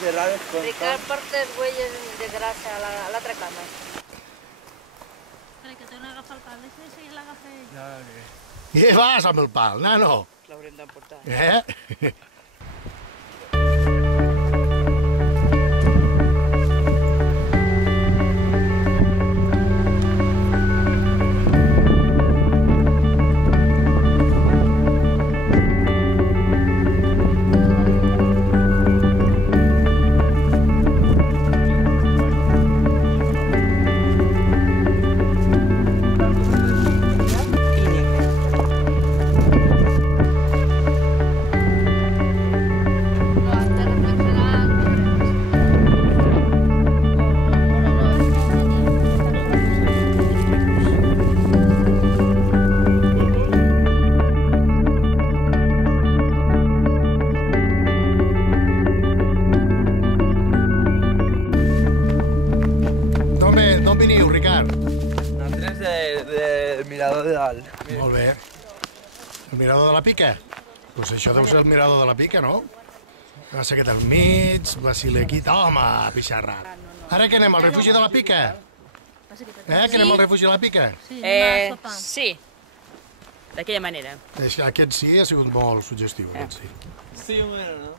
cerrados con... Ricard porta els huelles de grassa a l'altra cama. Espera, que torno a agafar el pal. Deixa que l'agafi ell. No, que... Què vas amb el pal, nano? L'haurem d'emportar. D'on veniu, Ricard? Nosaltres del mirador de dalt. Molt bé. El mirador de la Pica? Doncs això deu ser el mirador de la Pica, no? Va ser aquest al mig, la silequita... Home, pixarra! Ara que anem al refugi de la Pica? Que anem al refugi de la Pica? Sí, anem a sopar. Sí, d'aquella manera. Aquest sí ha sigut molt suggestiu, aquest sí. Sí, bueno, no?